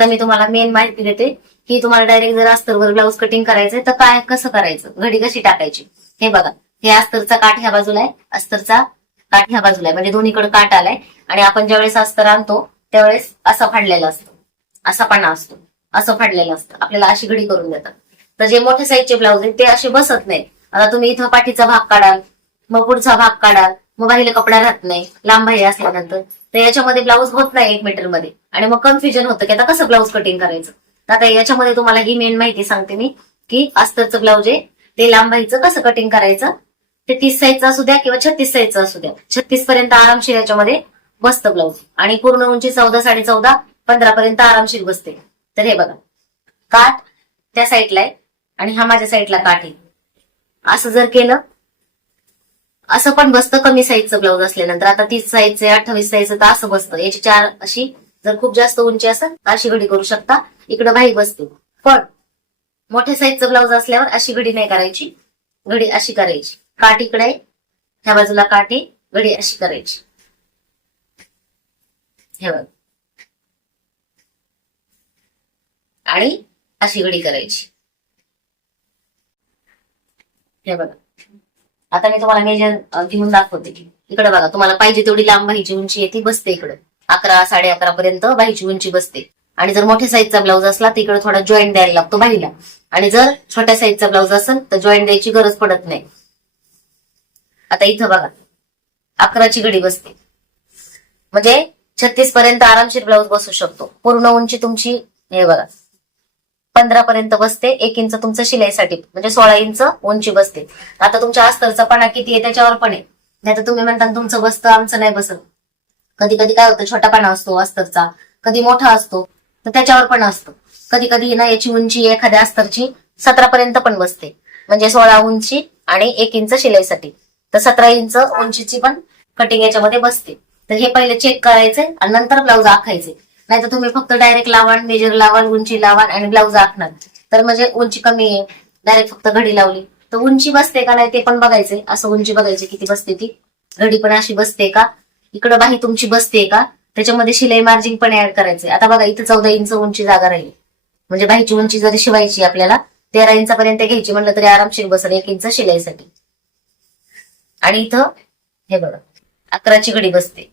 आता मी तुम्हाला मेन माहिती देते की तुम्हाला डायरेक्ट जर अस्तरवर ब्लाऊज कटिंग करायचंय तर काय कसं करायचं, घडी कशी टाकायची. हे बघा, हे अस्तरचा काठ ह्या बाजूला आहे, अस्तरचा काठ ह्या बाजूला आहे, म्हणजे दोन्हीकडे काठ आलाय. आणि आपण ज्यावेळेस अस्तर आणतो त्यावेळेस असं फाडलेलं असतं, असा पाना असतो, असं फाडलेलं असतं. आपल्याला अशी घडी करून देतात. तर जे मोठ्या साईजचे ब्लाऊज आहेत ते असे बसत नाही. आता तुम्ही इथं पाठीचा भाग काढाल, मग पुढचा भाग काढाल, मग बाहीला कपडा राहत नाही, लांब बाही असल्यानंतर तर याच्यामध्ये ब्लाऊज होत नाही 1 मीटर मध्ये. आणि मग कन्फ्युजन होतं की आता कसं ब्लाऊज कटिंग करायचं. तर आता याच्यामध्ये तुम्हाला ही मेन माहिती सांगते मी की अस्तरचं ब्लाऊज आहे ते लांब बाहीचं कसं कटिंग करायचं. ते 30 साईजचं असू द्या किंवा 36 साईजचं असू द्या, 36 पर्यंत आरामशीर याच्यामध्ये बसतं ब्लाऊज. आणि पूर्ण उंची 14, 14.5, 15 पर्यंत आरामशीर बसते. तर हे बघा, काठ त्या साईडला आहे आणि हा माझ्या साईडला काठ आहे. असं जर केलं असं पण बसतं कमी साईजचं ब्लाऊज असल्यानंतर. आता 30 साईजचे, 28 साईजचं तर असं बसतं. याची 4 अशी, जर खूप जास्त उंची असेल तर अशी घडी करू शकता, इकडे बाही बसते. पण मोठ्या साईजचं ब्लाऊज असल्यावर अशी घडी नाही करायची, घडी अशी करायची. काठ इकडे आहे, ह्या बाजूला काठ आहे, घडी अशी करायची. हे बघ, आणि अशी घडी करायची. हे बघा, आता मी तुम्हाला मेजर घेऊन दाखवते की इकडे बघा, तुम्हाला पाहिजे तेवढी लांब बाहीची उंची येते, बसते इकडे 11, 11.5 पर्यंत बाहीची उंची बसते. आणि जर मोठ्या साईजचा ब्लाऊज असला तर इकडे थोडा जॉईंट द्यायला लागतो बाहीला. आणि जर छोट्या साईजचा ब्लाऊज असेल तर जॉईंट द्यायची गरज पडत नाही. आता इथं बघा, 11ची घडी बसते, म्हणजे 36 पर्यंत आरामशीर ब्लाऊज बसू शकतो. पूर्ण उंची तुमची हे बघा 15 पर्यंत बसते. 1 इंच तुमचं शिलाईसाठी, म्हणजे 16 इंच उंची बसते. आता तुमच्या अस्तरचा पणा किती आहे त्याच्यावर पण आहे. नाही तर तुम्ही म्हणता तुमचं बसतं, आमचं नाही बसत. कधी कधी काय होतं, छोटा पाना असतो अस्तरचा, कधी मोठा असतो, तर त्याच्यावर पण असतं. कधी कधी ना याची उंची एखाद्या अस्तरची 17 पर्यंत पण बसते, म्हणजे 16 उंची आणि 1 इंच शिलाईसाठी. तर 17 इंच उंचीची पण कटिंग याच्यामध्ये बसते. तर हे पहिले चेक करायचंय आणि नंतर ब्लाऊज आखायचे. नाही तर तुम्ही फक्त डायरेक्ट लावाल, मेजर लावाल, उंची लावाल आणि ब्लाऊज आखणार, तर म्हणजे उंची कमी आहे, डायरेक्ट फक्त घडी लावली तर उंची बसते का नाही ते पण बघायचंय. असं उंची बघायची किती बसते ती, घडी पण अशी बसते का, इकडं बाही तुमची बसते का, त्याच्यामध्ये शिलाई मार्जिन पण ऍड करायचंय. आता बघा, इथं 14 इंच उंची जागा राहील, म्हणजे बाहीची उंची जरी शिवायची आपल्याला 13 इंचापर्यंत घ्यायची म्हणलं तरी आरामशीर बसेल 1 इंच शिलाईसाठी. आणि इथं हे बघा 11ची घडी बसते.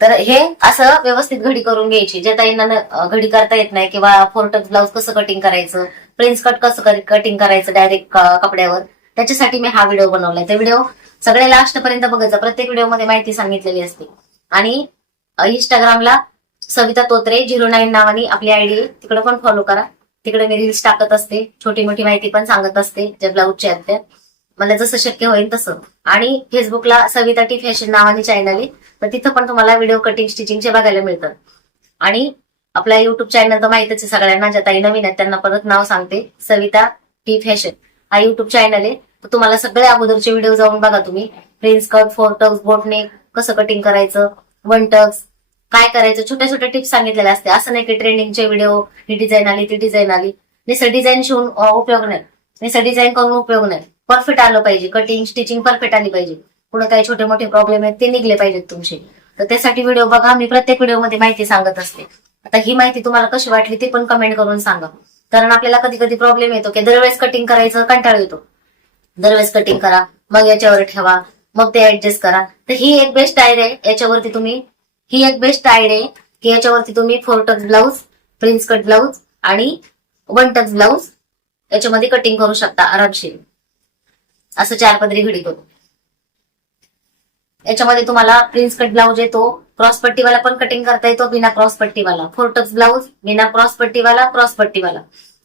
तर हे असं व्यवस्थित घडी करून घ्यायची. ज्या ताईंना घडी करता येत नाही किंवा फोरटक्स ब्लाऊज कसं कटिंग करायचं, प्रिन्स कट कसं कटिंग करायचं डायरेक्ट कपड्यावर, त्याच्यासाठी मी हा व्हिडिओ बनवलाय. तर व्हिडिओ सगळे लास्ट पर्यंत बघायचा, प्रत्येक व्हिडिओमध्ये माहिती सांगितलेली असते. आणि इंस्टाग्रामला सविता तोत्रे 09 नावानी आपली आयडी आहे, तिकडे पण फॉलो करा. तिकडे मी रील्स टाकत असते, छोटी मोठी माहिती पण सांगत असते ज्या ब्लाऊजच्या आहेत त्या, मला जसं शक्य होईल तसं. आणि फेसबुकला सविता टी फॅशन नावाने चॅनल आहे, तर तिथं पण तुम्हाला व्हिडिओ कटिंग स्टिचिंगचे बघायला मिळतात. आणि आपला युट्यूब चॅनल तर माहितच आहे सगळ्यांना, ज्या ताई नवीन आहेत त्यांना परत नाव सांगते, सविता टी फॅशन हा युट्यूब चॅनल आहे. तर तुम्हाला सगळे अगोदरचे व्हिडिओ जाऊन बघा तुम्ही. Prince cut, four tucks, boat neck कसं कटिंग करायचं, 1 टक्स काय करायचं, छोट्या छोट्या टिप्स सांगितलेल्या असते. असं नाही की ट्रेंडिंगचे व्हिडिओ, ही डिझाईन आली ती डिझाईन आली, निसं डिझाईन शिवून उपयोग नाही, निसं डिझाईन करून उपयोग नाही. परफेक्ट आलं पाहिजे, कटिंग स्टिचिंग परफेक्ट आली पाहिजे. पुढे काही छोटे मोठे प्रॉब्लेम आहेत ते निघले पाहिजेत तुमचे. तर त्यासाठी व्हिडिओ बघा, मी प्रत्येक व्हिडिओमध्ये माहिती सांगत असते. आता ही माहिती तुम्हाला कशी वाटली ते पण कमेंट करून सांगा. कारण आपल्याला कधी कधी प्रॉब्लेम येतो की दरवेळेस कटिंग करायचं कंटाळ येतो. दरवेळेस कटिंग करा, मग याच्यावर ठेवा, मग ते ऍडजस्ट करा. तर ही एक बेस्ट आयडिया आहे, याच्यावरती तुम्ही, ही एक बेस्ट आयडिया आहे की याच्यावरती तुम्ही 4 Tux blouse, prince cut blouse आणि 1 टक्स ब्लाऊज याच्यामध्ये कटिंग करू शकता आरामशीर. असं 4 पदरी घडी करू. याच्यामध्ये तुम्हाला प्रिन्स कट ब्लाऊज येतो, क्रॉस पट्टीवाला पण कटिंग करता येतो, बिना क्रॉस पट्टीवाला, 4 टक्स ब्लाऊज बिना क्रॉस पट्टीवाला, क्रॉस पट्टीवाला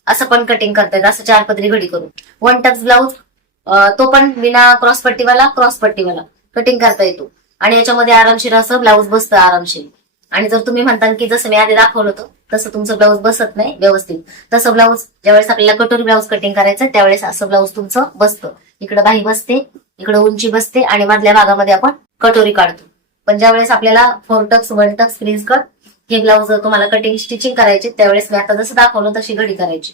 असं पण कटिंग करता येतं. असं 4 पदरी घडी करू. 1 टक्स ब्लाऊज तो पण बिना क्रॉस पट्टीवाला, क्रॉस पट्टीवाला कटिंग करता येतो. आणि याच्यामध्ये आरामशीर असं ब्लाऊज बसतं आरामशीर. आणि जर तुम्ही म्हणता की जसं मी आधी दाखवलं होतं तसं तुमचं ब्लाऊज बसत नाही व्यवस्थित, तसं ब्लाऊज ज्यावेळेस आपल्याला कटोरी ब्लाऊज कटिंग करायचं त्यावेळेस असं ब्लाऊज तुमचं बसतं. इकडे बाही बसते, इकडे उंची बसते आणि मधल्या भागामध्ये आपण कटोरी काढतो. पण ज्यावेळेस आपल्याला 4 टक्स, 1 टक्स, प्रिन्स कट हे ब्लाऊज तुम्हाला कटिंग स्टिचिंग करायचे त्यावेळेस मी आता जसं दाखवलं तशी घडी करायची.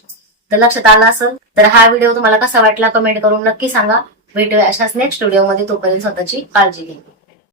तर लक्षात आलं असेल. तर हा व्हिडिओ तुम्हाला कसा वाटला कमेंट करून नक्की सांगा. भेटूया अशाच नेक्स्ट व्हिडिओमध्ये. तोपर्यंत स्वतःची काळजी घ्या.